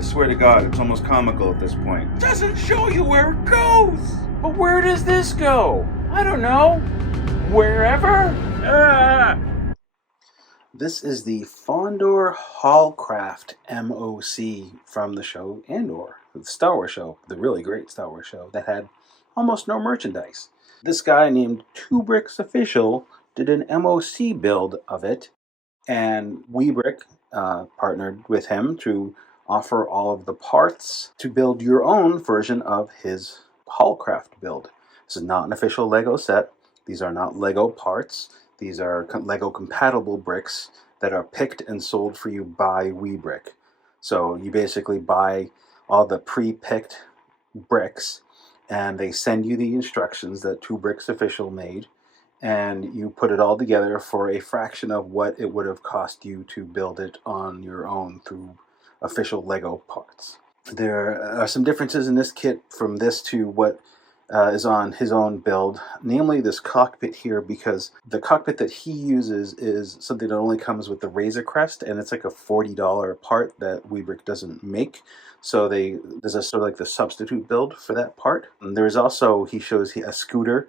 I swear to God, it's almost comical at this point. Doesn't show you where it goes. But where does this go? I don't know. Wherever? Ah! This is the Fondor Haulcraft MOC from the show Andor, the Star Wars show, the really great Star Wars show that had almost no merchandise. This guy named 2bricksofficial did an MOC build of it, and Webrck partnered with him to offer all of the parts to build your own version of his Haulcraft build. This is not an official Lego set. These are not Lego parts. These are Lego compatible bricks that are picked and sold for you by Webrck. So you basically buy all the pre-picked bricks, and they send you the instructions that 2bricksofficial made, and you put it all together for a fraction of what it would have cost you to build it on your own through official Lego parts. There are some differences in this kit from this to what is on his own build, namely this cockpit here, because the cockpit that he uses is something that only comes with the Razor Crest, and it's like a $40 part that Webrck doesn't make. So there's a sort of like the substitute build for that part. And there's also, he shows a scooter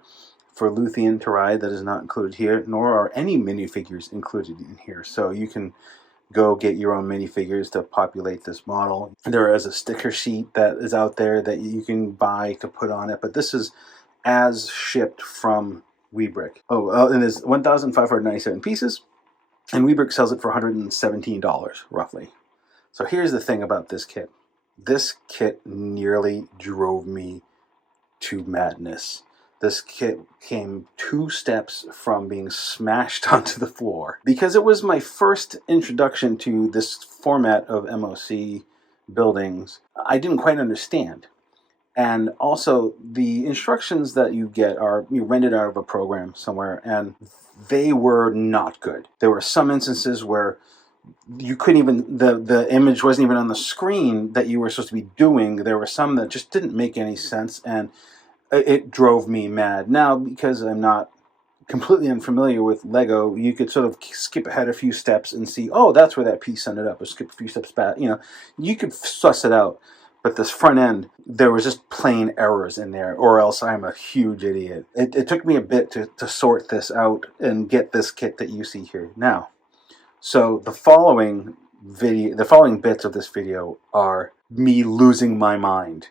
for Luthien to ride that is not included here, nor are any minifigures included in here. So you can go get your own minifigures to populate this model. There is a sticker sheet that is out there that you can buy to put on it, but this is as shipped from Webrck. And there's 1,597 pieces, and Webrck sells it for $117 roughly. So here's the thing about this kit. This kit nearly drove me to madness. This kit came 2 steps from being smashed onto the floor. Because it was my first introduction to this format of MOC buildings, I didn't quite understand. And also, the instructions that you get are rented out of a program somewhere, and they were not good. There were some instances where you couldn't even, the image wasn't even on the screen that you were supposed to be doing. There were some that just didn't make any sense, and it drove me mad. Now, because I'm not completely unfamiliar with Lego, you could sort of skip ahead a few steps and see, oh, that's where that piece ended up, or skip a few steps back. You could suss it out. But this front end, there was just plain errors in there, or else I'm a huge idiot. It took me a bit to sort this out and get this kit that you see here now. So the following bits of this video are me losing my mind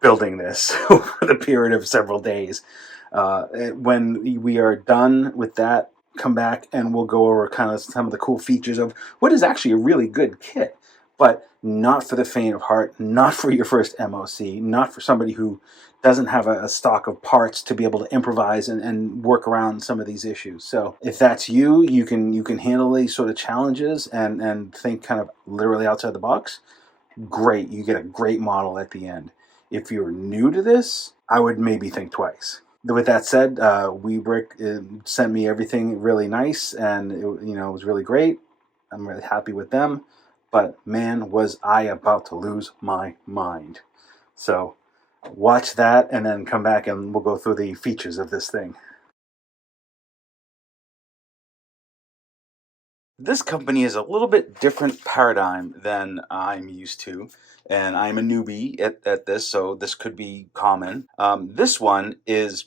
building this over the period of several days. When we are done with that, come back and we'll go over kind of some of the cool features of what is actually a really good kit, but not for the faint of heart, not for your first MOC, not for somebody who doesn't have a stock of parts to be able to improvise and work around some of these issues. So if that's you, you can handle these sort of challenges and think kind of literally outside the box. Great, you get a great model at the end. If you're new to this, I would maybe think twice. With that said, Webrck sent me everything really nice, and it was really great. I'm really happy with them. But man, was I about to lose my mind. So watch that and then come back and we'll go through the features of this thing. This company is a little bit different paradigm than I'm used to, and I'm a newbie at this, so this could be common. This one is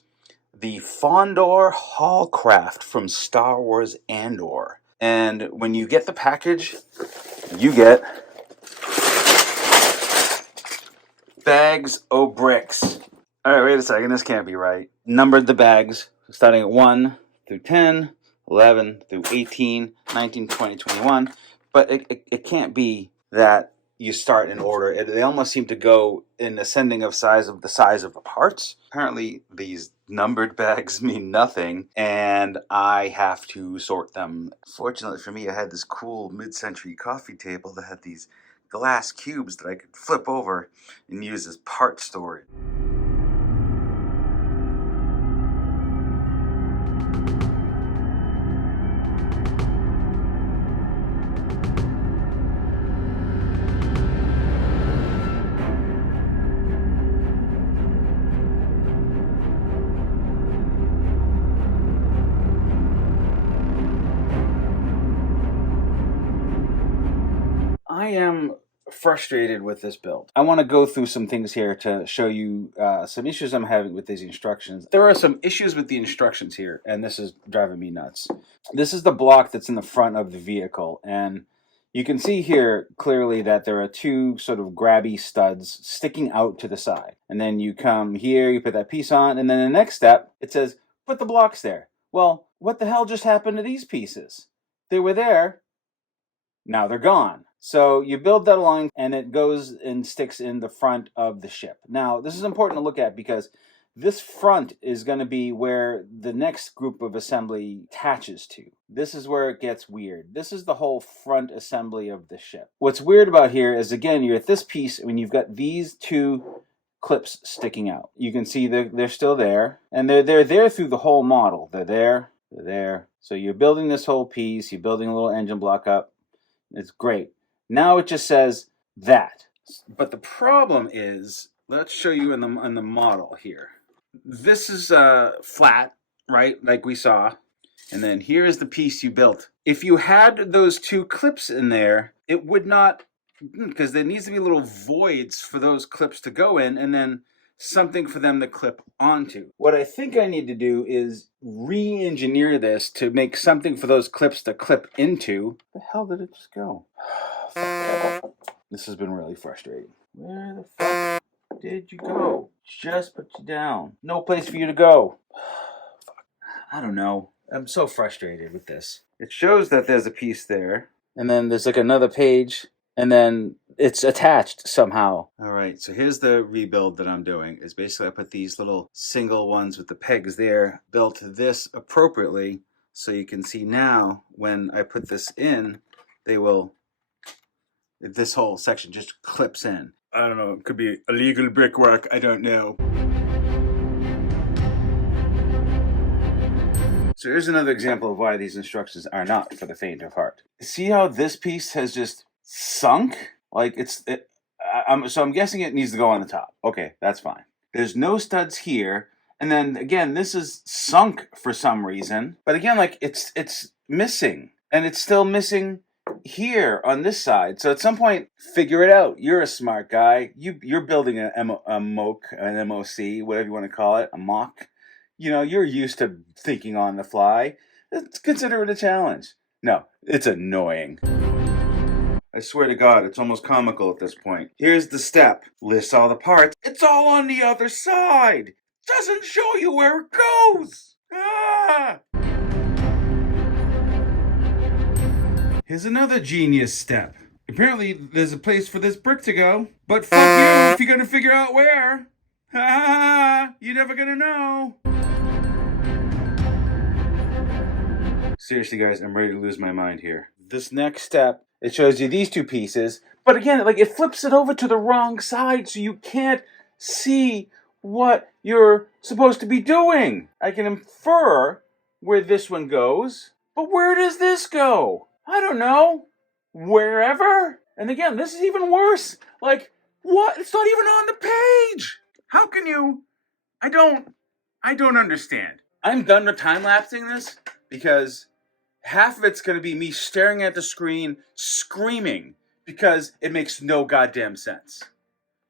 the Fondor Haulcraft from Star Wars Andor. And when you get the package, you get bags o' bricks. All right, wait a second, this can't be right. Numbered the bags, starting at 1 through 10, 11 through 18, 19, 20, 21. But it can't be that you start in order. They almost seem to go in ascending of the size of the parts. Apparently, these numbered bags mean nothing, and I have to sort them. Fortunately for me, I had this cool mid-century coffee table that had these glass cubes that I could flip over and use as part storage. I am frustrated with this build. I want to go through some things here to show you some issues I'm having with these instructions. There are some issues with the instructions here, and this is driving me nuts. This is the block that's in the front of the vehicle, and you can see here clearly that there are two sort of grabby studs sticking out to the side. And then you come here, you put that piece on, and then the next step, it says, put the blocks there. Well, what the hell just happened to these pieces? They were there, now they're gone. So you build that along and it goes and sticks in the front of the ship. Now, this is important to look at because this front is going to be where the next group of assembly attaches to. This is where it gets weird. This is the whole front assembly of the ship. What's weird about here is, again, you're at this piece when you've got these two clips sticking out. You can see they're still there, and they're there through the whole model. They're there, they're there. So you're building this whole piece, you're building a little engine block up. It's great. Now it just says that. But the problem is, let's show you in the model here. This is flat, right, like we saw. And then here is the piece you built. If you had those two clips in there, it would not, because there needs to be little voids for those clips to go in, and then something for them to clip onto. What I think I need to do is re-engineer this to make something for those clips to clip into. Where the hell did it just go? This has been really frustrating. Where the fuck did you go? Just put you down. No place for you to go. I don't know. I'm so frustrated with this. It shows that there's a piece there, and then there's like another page, and then it's attached somehow. All right, so here's the rebuild that I'm doing. Is basically I put these little single ones with the pegs there, built this appropriately, so you can see now when I put this in, they will, this whole section just clips in. I don't know, it could be illegal brickwork, I don't know. So here's another example of why these instructions are not for the faint of heart. See how this piece has just sunk? Like I'm guessing it needs to go on the top. Okay, that's fine. There's no studs here. And then again, this is sunk for some reason. But again, like it's missing. And it's still missing here on this side. So at some point, figure it out. You're a smart guy. You're building a MOC, an MOC, whatever you want to call it, a MOC. You know, you're used to thinking on the fly. Consider it a challenge. No, it's annoying. I swear to God, it's almost comical at this point. Here's the step. List all the parts. It's all on the other side. Doesn't show you where it goes. Ah! Here's another genius step. Apparently, there's a place for this brick to go. But fuck you if you're gonna figure out where. Ha! You're never gonna know. Seriously, guys, I'm ready to lose my mind here. This next step, it shows you these two pieces, but again, like it flips it over to the wrong side, so you can't see what you're supposed to be doing. I can infer where this one goes, but where does this go? I don't know. Wherever? And again, this is even worse. Like, what? It's not even on the page. How can you? I don't understand. I'm done with time-lapsing this because half of it's going to be me staring at the screen, screaming, because it makes no goddamn sense.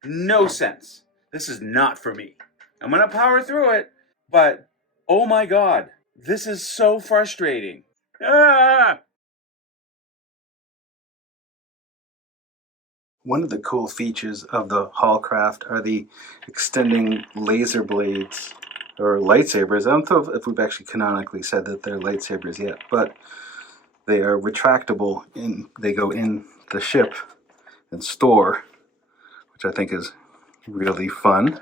No sense. This is not for me. I'm going to power through it, but oh my God, this is so frustrating. Ah! One of the cool features of the Haulcraft are the extending laser blades, or lightsabers. I don't know if we've actually canonically said that they're lightsabers yet, but they are retractable. They go in the ship and store, which I think is really fun.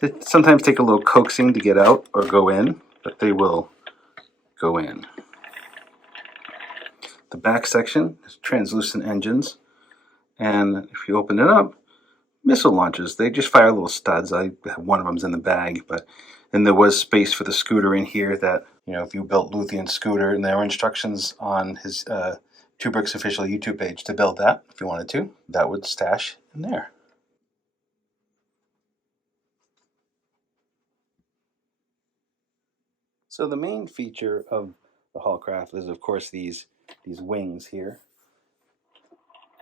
They sometimes take a little coaxing to get out or go in, but they will go in. The back section is translucent engines. And if you open it up, missile launchers. They just fire little studs. One of them's in the bag, but then there was space for the scooter in here that, you know, if you built Luthien's scooter, and there were instructions on his 2bricksofficial YouTube page to build that, if you wanted to, that would stash in there. So the main feature of the Haulcraft is, of course, these wings here.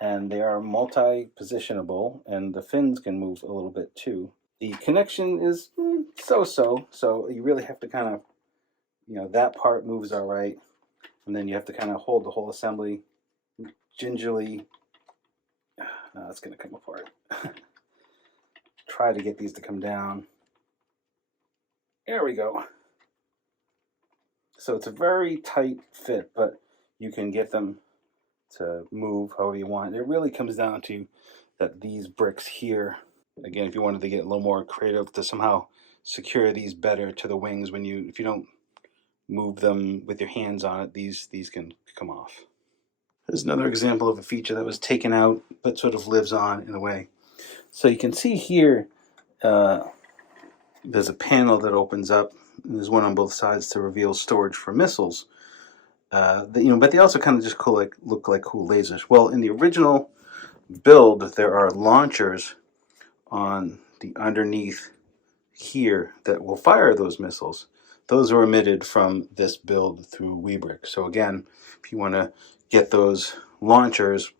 and they are multi-positionable, and the fins can move a little bit too. The connection is so-so, so you really have to kind of, that part moves all right, and then you have to kind of hold the whole assembly gingerly. Now it's going to come apart. Try to get these to come down. There we go. So it's a very tight fit, but you can get them to move however you want. It really comes down to that these bricks here, again, if you wanted to get a little more creative to somehow secure these better to the wings, if you don't move them with your hands on it, these can come off. There's another example of a feature that was taken out but sort of lives on in a way. So you can see here there's a panel that opens up, and there's one on both sides to reveal storage for missiles. But they also kind of just look like cool lasers. Well, in the original build, there are launchers on the underneath here that will fire those missiles. Those are emitted from this build through Webrck. So again, if you want to get those launchers,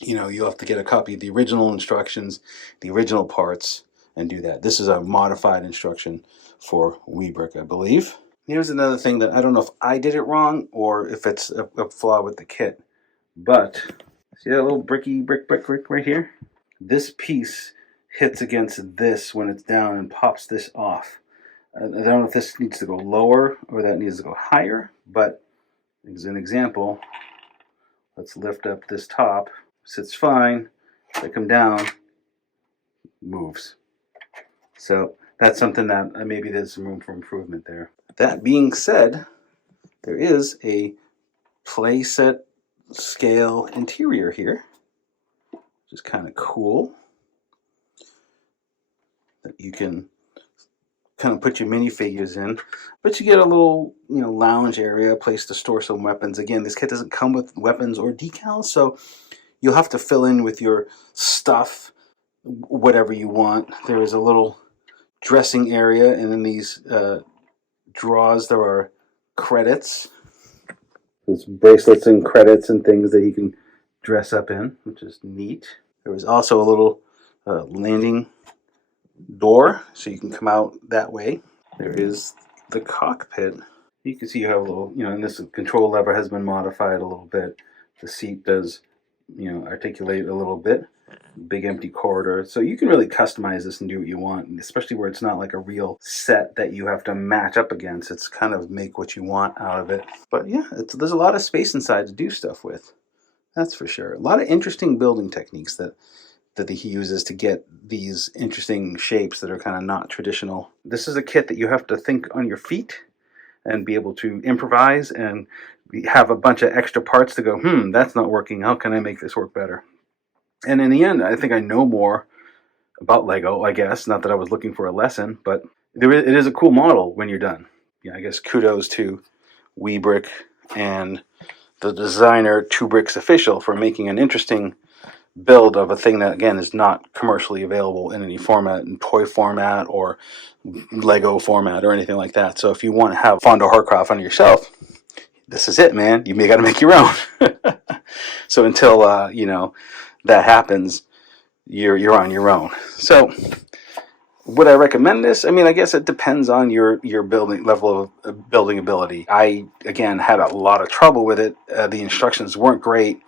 you'll have to get a copy of the original instructions, the original parts, and do that. This is a modified instruction for Webrck, I believe. Here's another thing that I don't know if I did it wrong or if it's a flaw with the kit, but see that little brick right here? This piece hits against this when it's down and pops this off. I don't know if this needs to go lower or that needs to go higher, but as an example, let's lift up this top. Sits fine. They come down, moves. So that's something that maybe there's some room for improvement there. That being said, there is a playset scale interior here, which is kind of cool. That you can kind of put your minifigures in, but you get a little lounge area, a place to store some weapons. Again, this kit doesn't come with weapons or decals, so you'll have to fill in with your stuff whatever you want. There is a little dressing area, and in these drawers there are credits. There's bracelets and credits and things that you can dress up in, which is neat. There was also a little landing door, so you can come out that way. There is the cockpit. You can see you have a little, and this control lever has been modified a little bit. The seat does, articulate a little bit. Big empty corridor. So you can really customize this and do what you want, especially where it's not like a real set that you have to match up against. It's kind of make what you want out of it. But yeah, there's a lot of space inside to do stuff with. That's for sure. A lot of interesting building techniques that he uses to get these interesting shapes that are kind of not traditional. This is a kit that you have to think on your feet and be able to improvise and have a bunch of extra parts to go, that's not working. How can I make this work better? And in the end, I think I know more about Lego, I guess. Not that I was looking for a lesson, but it is a cool model when you're done. I guess kudos to Webrck and the designer 2bricksofficial for making an interesting build of a thing that, again, is not commercially available in any format, in toy format or Lego format or anything like that. So if you want to have Fondor Haulcraft on your shelf, this is it, man. You got to make your own. So until, that happens, you're on your own. So would I recommend this? I mean, I guess it depends on your building level of building ability. I, again, had a lot of trouble with it. The instructions weren't great.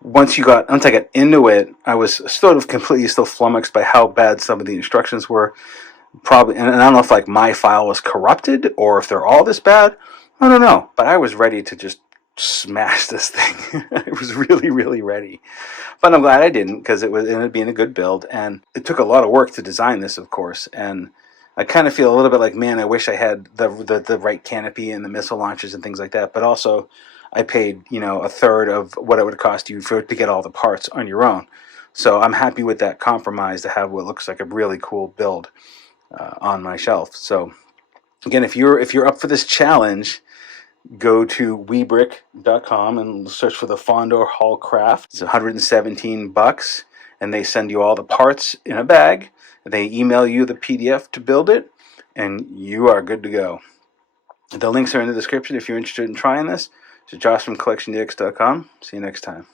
Once I got into it, I was sort of completely still flummoxed by how bad some of the instructions were. Probably, and I don't know if like my file was corrupted or if they're all this bad. I don't know, but I was ready to just smash this thing. I was really, really ready. But I'm glad I didn't, because it ended up being a good build, and it took a lot of work to design this, of course, and I kind of feel a little bit like, man, I wish I had the right canopy and the missile launchers and things like that, but also I paid, a third of what it would cost you to get all the parts on your own. So I'm happy with that compromise to have what looks like a really cool build on my shelf. So again, if you're up for this challenge, go to Webrck.com and search for the Fondor Haulcraft. It's $117, and they send you all the parts in a bag. They email you the PDF to build it, and you are good to go. The links are in the description if you're interested in trying this. So Josh from CollectionDX.com. See you next time.